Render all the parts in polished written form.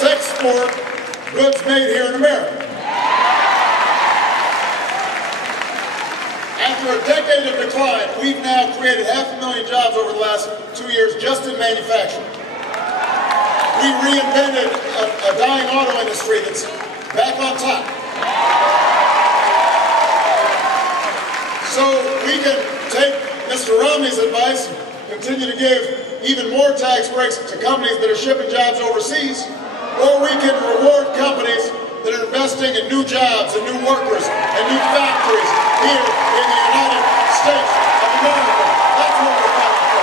let's export goods made here in America. After a decade of decline, we've now created 500,000 jobs over the last 2 years just in manufacturing. We reinvented a dying auto industry that's back on top. So we can take Mr. Romney's advice and continue to give even more tax breaks to companies that are shipping jobs overseas, or we can reward companies that are investing in new jobs and new workers and new factories here in the United States of America. That's what we're fighting for.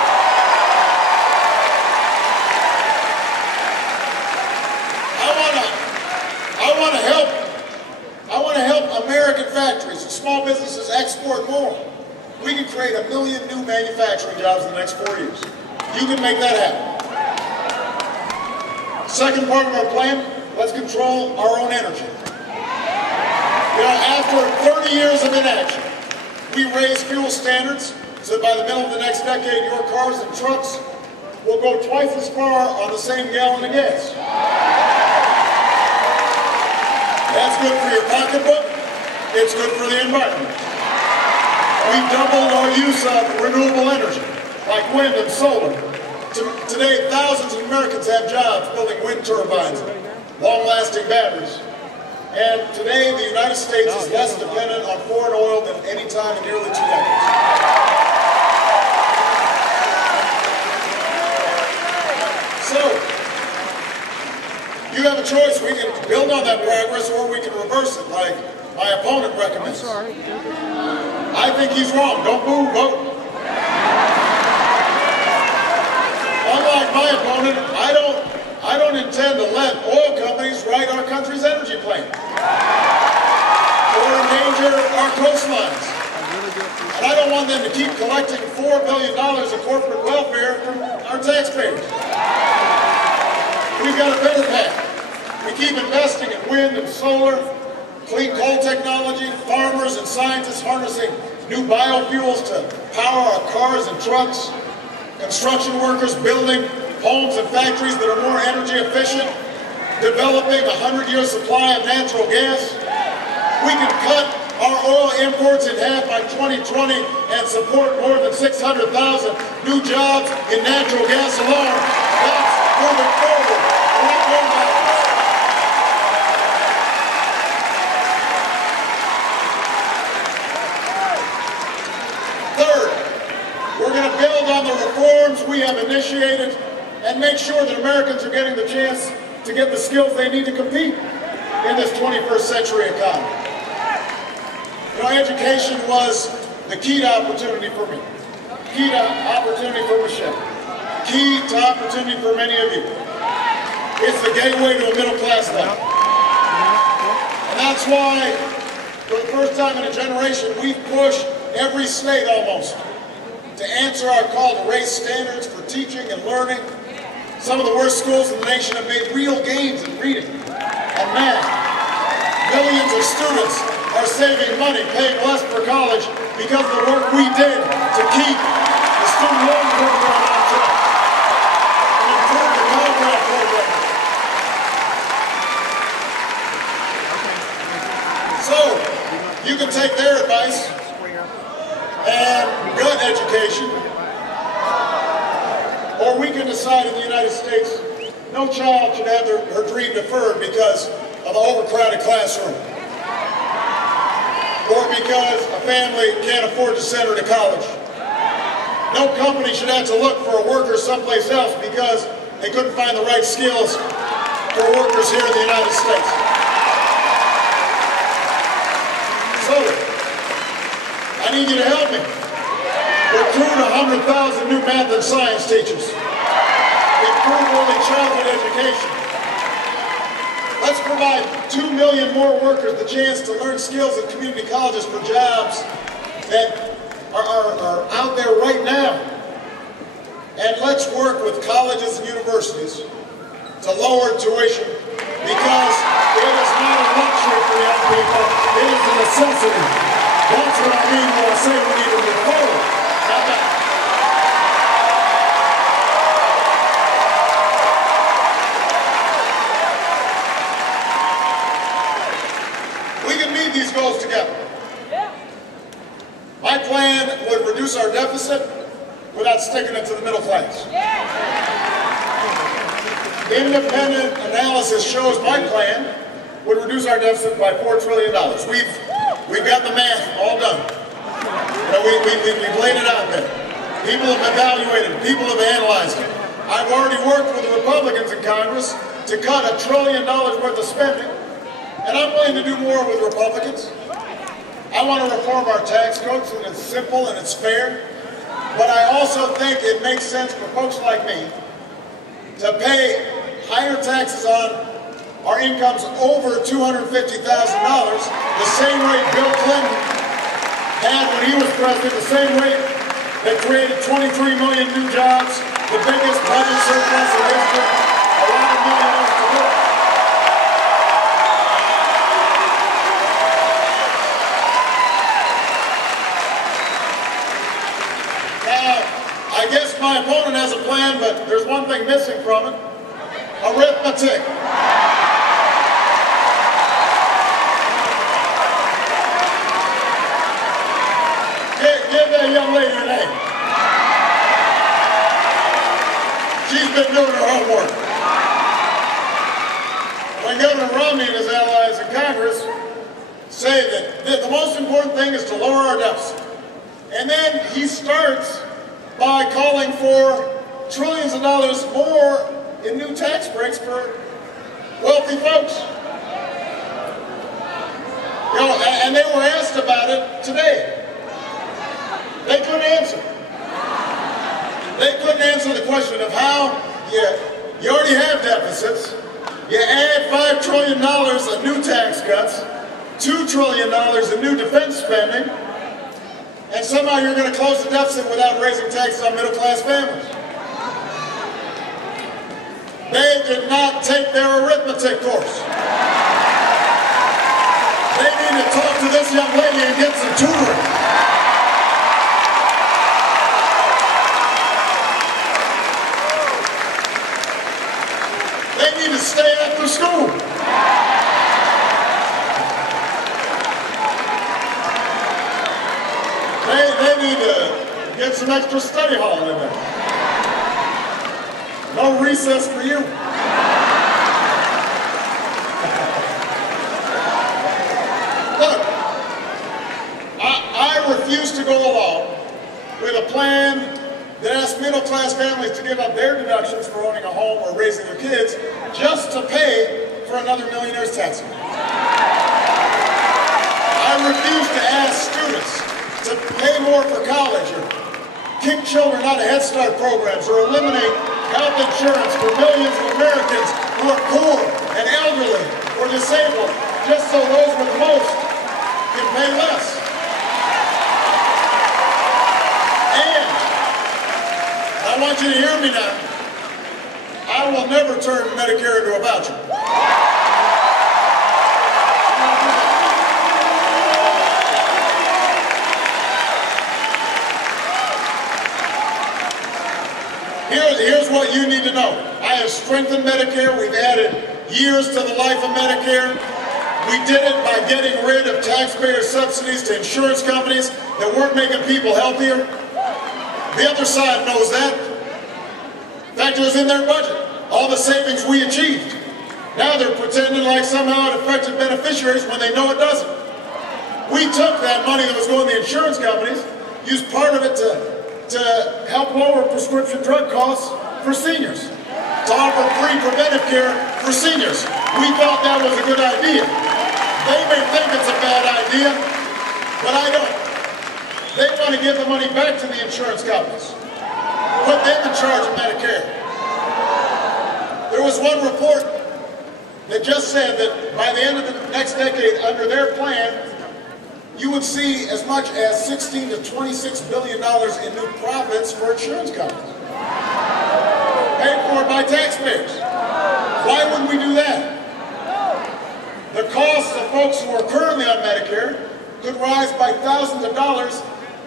I want to help American factories and small businesses export more. We can create 1 million new manufacturing jobs in the next 4 years. You can make that happen. Second part of our plan, let's control our own energy. You know, after 30 years of inaction, we raised fuel standards so that by the middle of the next decade, your cars and trucks will go twice as far on the same gallon of gas. That's good for your pocketbook. It's good for the environment. We doubled our use of renewable energy, like wind and solar. Today, thousands of Americans have jobs building wind turbines, long-lasting batteries. And today, the United States is less dependent on foreign oil than any time in nearly 2 decades. So, you have a choice. We can build on that progress or we can reverse it, like my opponent recommends. I think he's wrong. Don't boo, vote. Unlike my opponent, I don't intend to let oil companies write our country's energy plan or endanger our coastlines. And I don't want them to keep collecting $4 billion of corporate welfare from our taxpayers. We've got a better path. We keep investing in wind and solar, clean coal technology, farmers and scientists harnessing new biofuels to power our cars and trucks, construction workers building homes and factories that are more energy efficient, developing a 100-year supply of natural gas. We can cut our oil imports in half by 2020 and support more than 600,000 new jobs in natural gas alone. That's moving forward. We're not going backwards. Third, we're going to build on the reforms we have initiated and make sure that Americans are getting the chance to get the skills they need to compete in this 21st century economy. You know, education was the key to opportunity for me, key to opportunity for Michelle, key to opportunity for many of you. It's the gateway to a middle-class life. And that's why, for the first time in a generation, we've pushed every state almost to answer our call to raise standards for teaching and learning. Some of the worst schools in the nation have made real gains in reading and math. Millions of students are saving money, paying less for college because of the work we did to keep the student loan program on track and improve the Pell Grant program. So, you can take their advice and gut education, or we can decide in the United States no child should have her dream deferred because of an overcrowded classroom, or because a family can't afford to send her to college. No company should have to look for a worker someplace else because they couldn't find the right skills for workers here in the United States. So, I need you to help me. Recruit 100,000 new math and science teachers. Improve early childhood education. Let's provide 2 million more workers the chance to learn skills at community colleges for jobs that are out there right now. And let's work with colleges and universities to lower tuition because it is not a luxury for young people, it is a necessity. That's what I mean when I say we need to move forward. reduce our deficit without sticking it to the middle class. Independent analysis shows my plan would reduce our deficit by $4 trillion. We've got the math all done. You know, we've laid it out there. People have evaluated it. People have analyzed it. I've already worked with the Republicans in Congress to cut $1 trillion worth of spending, and I'm willing to do more with Republicans. I want to reform our tax code so that it's simple and it's fair, but I also think it makes sense for folks like me to pay higher taxes on our incomes over $250,000, the same rate Bill Clinton had when he was president, the same rate that created 23 million new jobs, the biggest budget surplus in history, a lot of millionaires to work. Now, I guess my opponent has a plan, but there's one thing missing from it: arithmetic. Give that young lady a name. She's been doing her homework. When Governor Romney and his allies in Congress say that the most important thing is to lower our deficit, and then he starts by calling for trillions of dollars more in new tax breaks for wealthy folks. You know, and they were asked about it today. They couldn't answer. They couldn't answer the question of how you already have deficits, you add $5 trillion of new tax cuts, $2 trillion in new defense spending, and somehow you're going to close the deficit without raising taxes on middle-class families. They did not take their arithmetic course. They need to talk to this young lady and get some tutoring. They need to stay after school. They need to get some extra study hall in there. No recess for you. Look, I refuse to go along with a plan that asks middle-class families to give up their deductions for owning a home or raising their kids just to pay for another millionaire's tax cut. I refuse to ask students to pay more for college or kick children out of Head Start programs or eliminate health insurance for millions of Americans who are poor and elderly or disabled just so those with the most can pay less. And I want you to hear me now. I will never turn Medicare into a voucher. Here's what you need to know. I have strengthened Medicare. We've added years to the life of Medicare. We did it by getting rid of taxpayer subsidies to insurance companies that weren't making people healthier. The other side knows that. In fact, it was in their budget. All the savings we achieved. Now they're pretending like somehow it affected beneficiaries when they know it doesn't. We took that money that was going to the insurance companies, used part of it to help lower prescription drug costs for seniors, to offer free preventive care for seniors. We thought that was a good idea. They may think it's a bad idea, but I don't. They want to give the money back to the insurance companies, put them in charge of Medicare. There was one report that just said that by the end of the next decade, under their plan, you would see as much as $16 to $26 billion in new profits for insurance companies, paid for by taxpayers. Why wouldn't we do that? The costs of folks who are currently on Medicare could rise by thousands of dollars,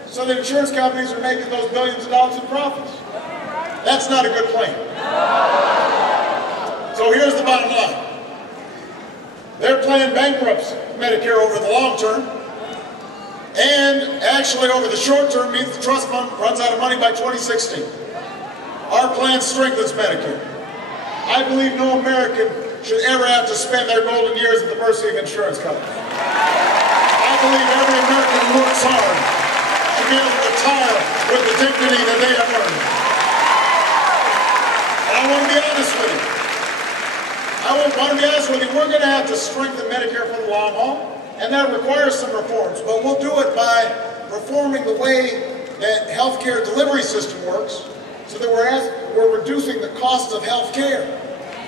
so that insurance companies are making those billions of dollars in profits. That's not a good plan. So here's the bottom line. Their plan bankrupts Medicare over the long term, And actually, over the short term, means the trust fund runs out of money by 2016. Our plan strengthens Medicare. I believe no American should ever have to spend their golden years at the mercy of insurance companies. I believe every American who works hard should be able to retire with the dignity that they have earned. And I want to be honest with you. We're going to have to strengthen Medicare for the long haul, and that requires some reforms, but we'll do it by reforming the way that healthcare delivery system works, so that we're reducing the cost of healthcare,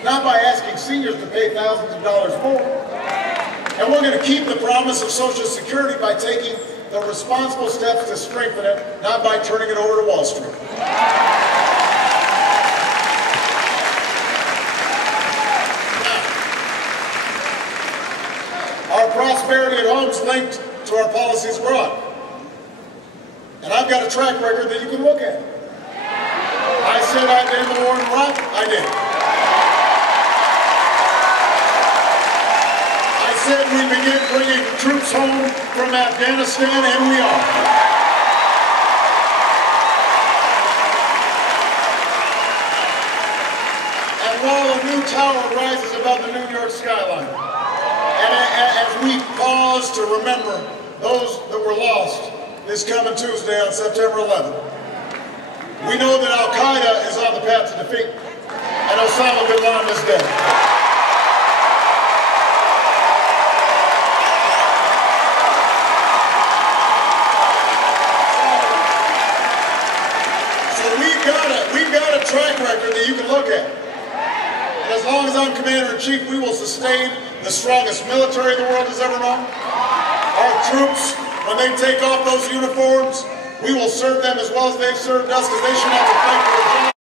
not by asking seniors to pay thousands of dollars more. And we're going to keep the promise of Social Security by taking the responsible steps to strengthen it, not by turning it over to Wall Street. Our prosperity at home is linked to our policies abroad. And I've got a track record that you can look at. I said I'd end the war in Iraq, I did. I said we'd begin bringing troops home from Afghanistan, and we are. And while a new tower rises above the New York skyline, and as we pause to remember those that were lost this coming Tuesday on September 11th, we know that Al-Qaeda is on the path to defeat, and Osama bin Laden is dead. So we've got a track record that you can look at. And as long as I'm Commander-in-Chief, we will sustain the strongest military the world has ever known. Our troops, when they take off those uniforms, we will serve them as well as they've served us, because they should have to fight for a job.